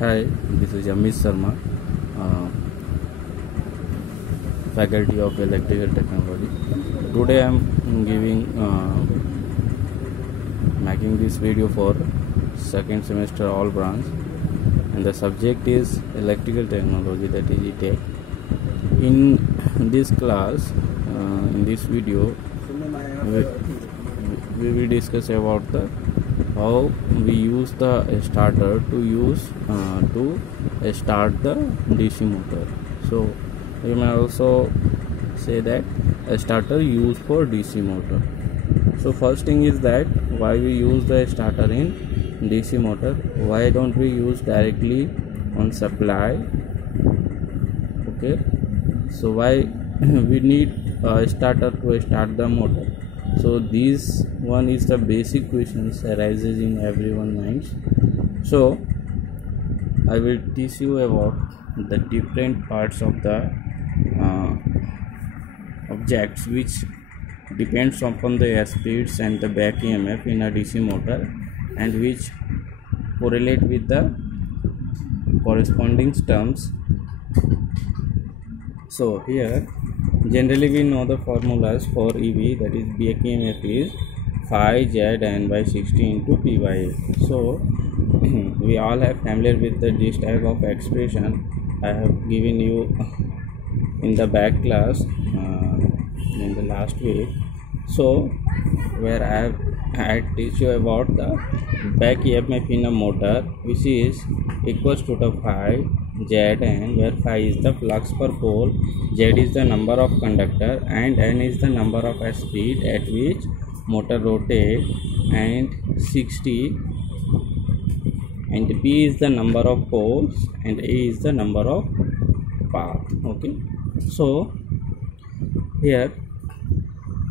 Hi, this is Amish Sharma, faculty of Electrical Technology. Today I am making this video for second semester all branch, and the subject is Electrical Technology, that is ETech. In this class, in this video, we will discuss about how we use the starter to start the DC motor. So you may also say that a starter used for DC motor. So first thing is that why we use the starter in DC motor. Why don't we use directly on supply? Okay, so why we need a starter to start the motor? So this one is the basic questions arises in everyone's minds. So I will teach you about the different parts of the objects which depends upon the speeds and the back EMF in a DC motor, and which correlate with the corresponding terms. So here generally we know the formulas for EV, that is back EMF is phi z n by 60 into P by A. So we all are familiar with this type of expression. I have given you in the back class in the last week. So where I teach you about the back EMF in a motor, which is equals to the phi Zn, where phi is the flux per pole, Z is the number of conductor, and N is the number of speed at which motor rotates, and 60, and P is the number of poles, and A is the number of path. Okay, so here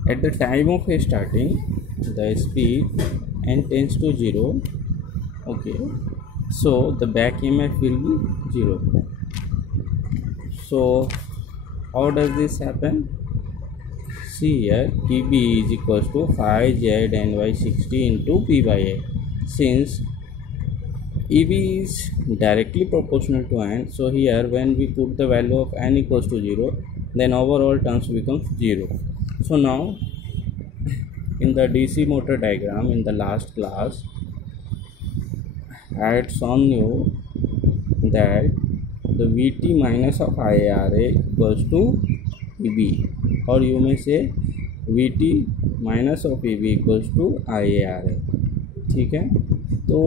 at the time of starting, the speed n tends to 0. Okay, so the back EMF will be 0. So how does this happen? See here, EB is equals to phi z n by 60 into P by A. Since EB is directly proportional to n, so here when we put the value of n equals to 0, then overall terms becomes 0. So now in the DC motor diagram in the last class, I had shown you that the Vt minus of IARA equals to EB, or you may say Vt minus of EB equals to IARA. ठीक है, तो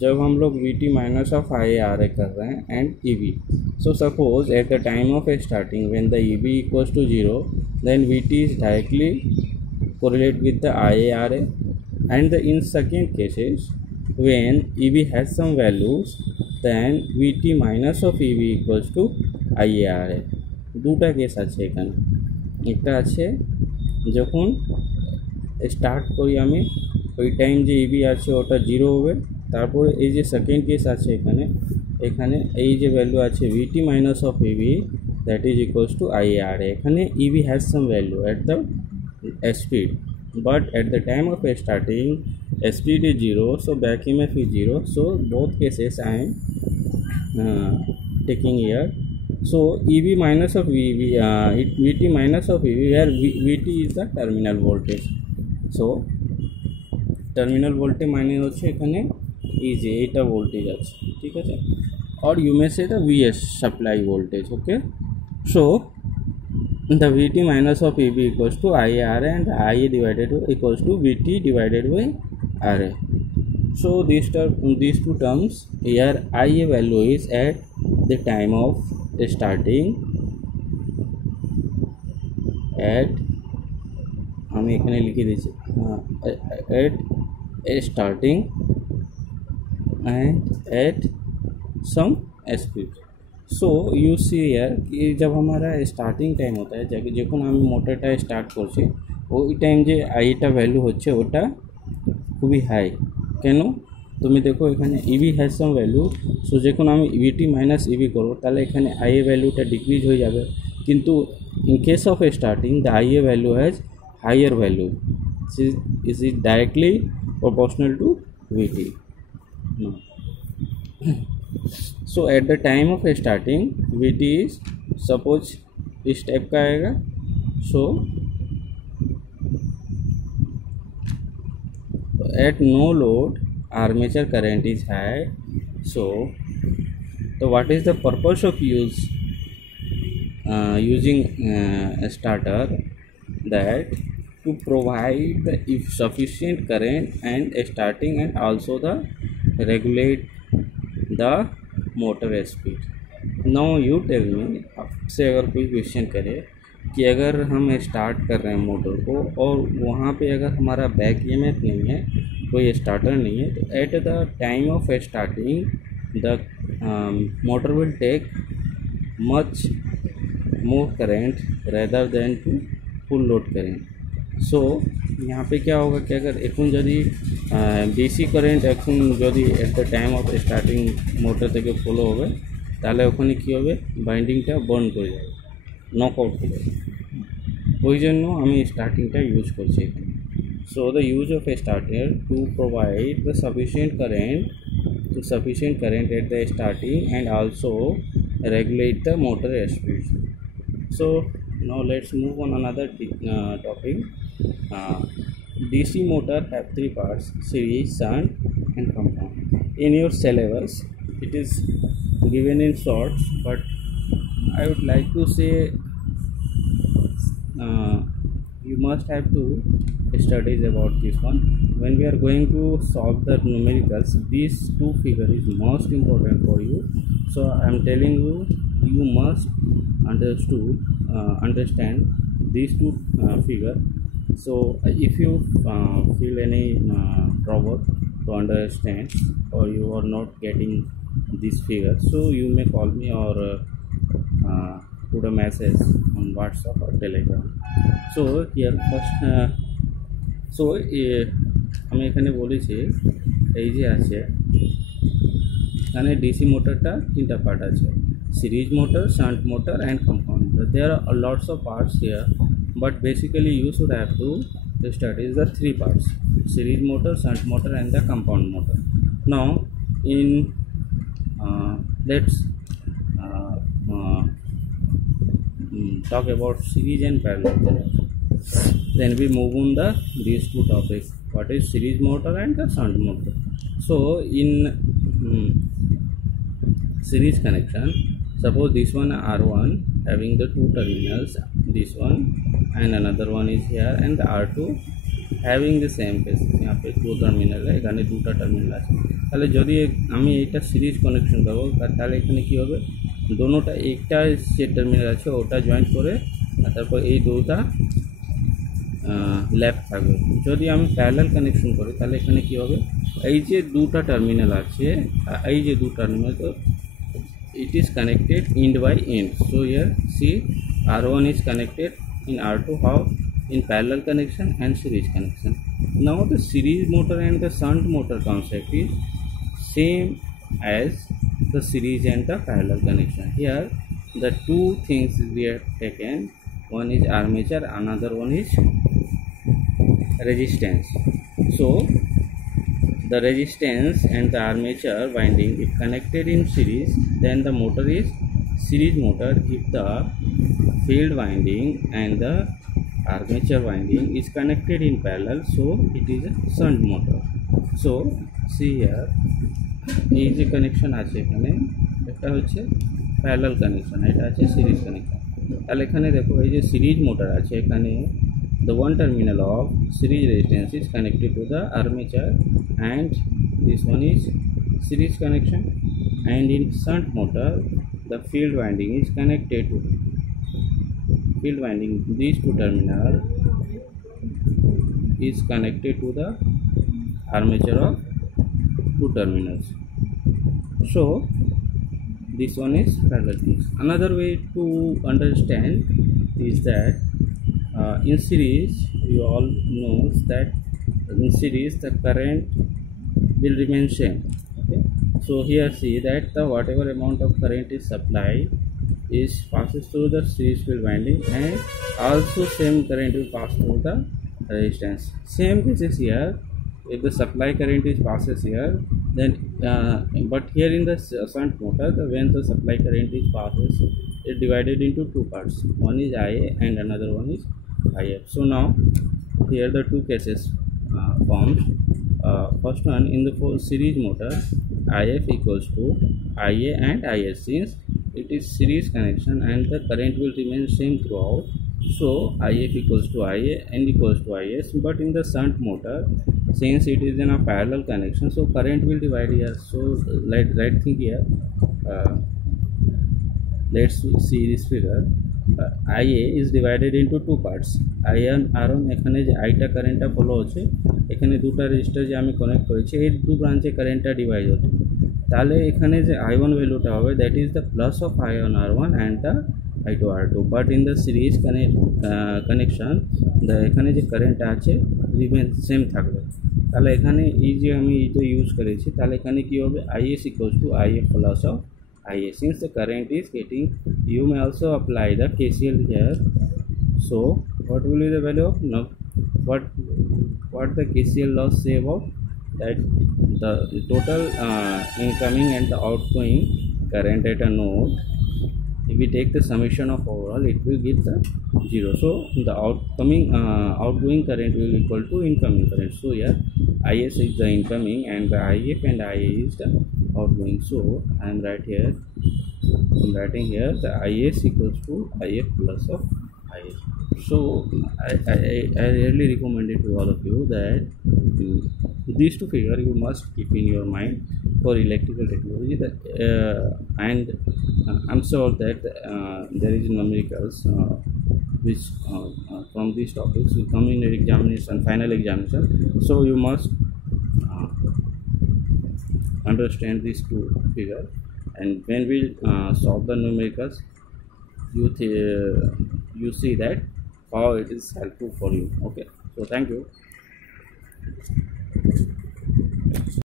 जब हम लोग Vt minus of IARA कर रहे हैं and EB, so suppose at the time of starting when the EB equals to 0, then Vt is directly correlate with the IARA, and in second cases when EB has some values, then Vt minus of EB equals to IARA. দুটা case আছে এখানে। একটা আছে যখন start করি আমি, ওই time যে EB আছে ওটা 0 হবে। তারপরে এই যে সেকেন্ড কেস আছে এখানে এই যে ভ্যালু আছে Vt minus of EB, that is equals to IARA. এখানে EB has some value at the speed, but at the time of starting speed is 0, so back EMF is 0. So both cases I am taking here. So EB minus of VB, Vt minus of EB, where Vt is the terminal voltage. So terminal voltage माने होच्छे एखाने এই যে এটা voltage আছে, ঠিক আছে, or you may say the VS supply voltage. Okay, so the Vt minus of EB equals to IARA, and IA divided equals to Vt divided by RA. So these two terms here, IA value is at the time of starting at हम এখানে লিখে দিয়েছি at starting and at some speed. So you see यार कि जब हमारा starting time होता है যখন আমি মোটরটা স্টার্ট করছি ওই টাইম যে আইটা ভ্যালু হচ্ছে ওটা খুবই হাই। কেন? তুমি দেখো এখানে ইবি হ্যাজ সাম ভ্যালু, সো যখন আমি ইভিটি মাইনাস ইবি করবো তাহলে এখানে আইএ ভ্যালুটা ডিক্রিজ হয়ে যাবে, কিন্তু in case of starting the IA value has higher value, is directly proportional to Vt. So at the time of starting VT is suppose इस टाइप का आएगा. सो at no load armature current is high. So what is the purpose of using a starter? That to provide the if sufficient current and starting and also the regulate the motor speed. Now you tell me, आपसे अगर कोई question करे कि अगर हम start कर रहे हैं मोटर को और वहाँ पे अगर हमारा बैक EMF नहीं है, कोई स्टार्टर नहीं है, तो at the time of starting the motor will take much more current rather than to full load current. So यहाँ पे क्या होगा कि अगर এখন যদি DC কারেন্ট এখন যদি at the time of starting motor থেকে ফলো হবে তাহলে ওখানে কী হবে, বাইন্ডিংটা বর্ন করে যাবে, নক আউট হয়ে যাবে. ওই জন্য আমি স্টার্টিংটা ইউজ করছি এখানে. So the use of A starter to provide the sufficient current at the starting and also regulate the motor speed. So now let's move on another topic. DC motor have three parts: series, shunt and compound. In your syllabus it is given in short, but I would like to say you must have to studies about this one. When we are going to solve the numericals, these two figure is most important for you. So I am telling you, you must understand these two figure. So if you feel any trouble to understand or you are not getting this figure, so you may call me or put a message on WhatsApp or Telegram. So here first so আমি এখানে বলেছি এই যে আছে এখানে DC মোটরটা তিনটা part আছে: series motor, shunt motor and compound motor. There are lots of parts here, but basically you should have to study the three parts: series motor, shunt motor and the compound motor. Now in let's talk about series and parallel connection. Then we move on these two topics: what is series motor and the shunt motor. So in series connection, suppose this one R1 having the two terminals, this one and another one is here, and the R2 having the same phase. यहाँ पे दो terminal है, এখানে দুটা terminal আছে. তাহলে যদি আমি এটা সিরিজ কানেকশন করব তাহলে এখানে কি হবে, দোনোটা একটা যে টার্মিনাল আছে ওটা জয়েন্ট করে তারপর এই দুটা লেফট থাকবে. যদি আমি প্যারালাল কানেকশন করি তাহলে এখানে কি হবে, এই যে দুটা টার্মিনাল আছে, এই যে দুটো টার্মিনাল, তো it is connected end by end. So here see, R1 is connected in R2, how in parallel connection and series connection. Now the series motor and the shunt motor concept is same as the series and the parallel connection. Here the two things we have taken, one is armature, another one is resistance. So the resistance and the armature winding if connected in series, then the motor is series motor. If the field winding and the armature winding is connected in parallel, so it is a shunt motor. So see here, এই যে connection আছে এখানে, এটা হচ্ছে parallel connection, এটা আছে series connection. তাহলে এখানে দেখো এই যে সিরিজ মোটর আছে, এখানে the one terminal of series resistance is connected to the armature and this one is series connection, and in shunt motor the field winding is connected to field winding, these two terminal is connected to the armature of two terminals. So this one is parallel connection. Another way to understand is that in series, you all know that in series the current will remain same. Okay, so here see that the whatever amount of current is supplied is passes through the series field winding, and also same current will pass through the resistance. Same case is here. If the supply current is passes here, then but here in the shunt motor, when the supply current is passes, it divided into two parts. One is IA and another one is IF. So now here the two cases formed. First one, in the series motor, IF equals to IA and IS. Since it is series connection and the current will remain same throughout, so IF equals to IA and equals to IS. But in the shunt motor, since it is in a parallel connection, so current will divide here. So right thing here, let's see this figure. IA is divided into two parts. R1 এখানে যে আইটা কারেন্টটা follow হচ্ছে, এখানে দুটো register যে আমি connect করেছি, এই দু ব্রাঞ্চে কারেন্টটা ডিভাইড হচ্ছে। তাহলে এখানে যে I1 ভ্যালুটা হবে, that is the plus of I1 R1 and the I2 R2। But in the series connection এখানে যে কারেন্টটা আছে রিমেন সেম থাকবে। তাহলে এখানে এই যে আমি এইটা ইউজ করেছি, তাহলে এখানে কি হবে, IS equals to IF plus of IA. Since the current is getting, you may also apply the KCL here. So what will be the value of now, what the KCL laws say about that? The total incoming and the outgoing current at a node, if we take the summation of overall, it will give the 0. So the outgoing current will equal to incoming current. So here IS is the incoming and the IF and IA is the outgoing. So I am writing here the IS equals to IF plus of IS. So I really recommend it to all of you that these two figures you must keep in your mind for electrical technology. That and I'm sure that there is numericals which from these topics will come in your examination, final examination. So you must understand these two figures, and when we solve the numericals, you see that how it is helpful for you. Okay, so thank you.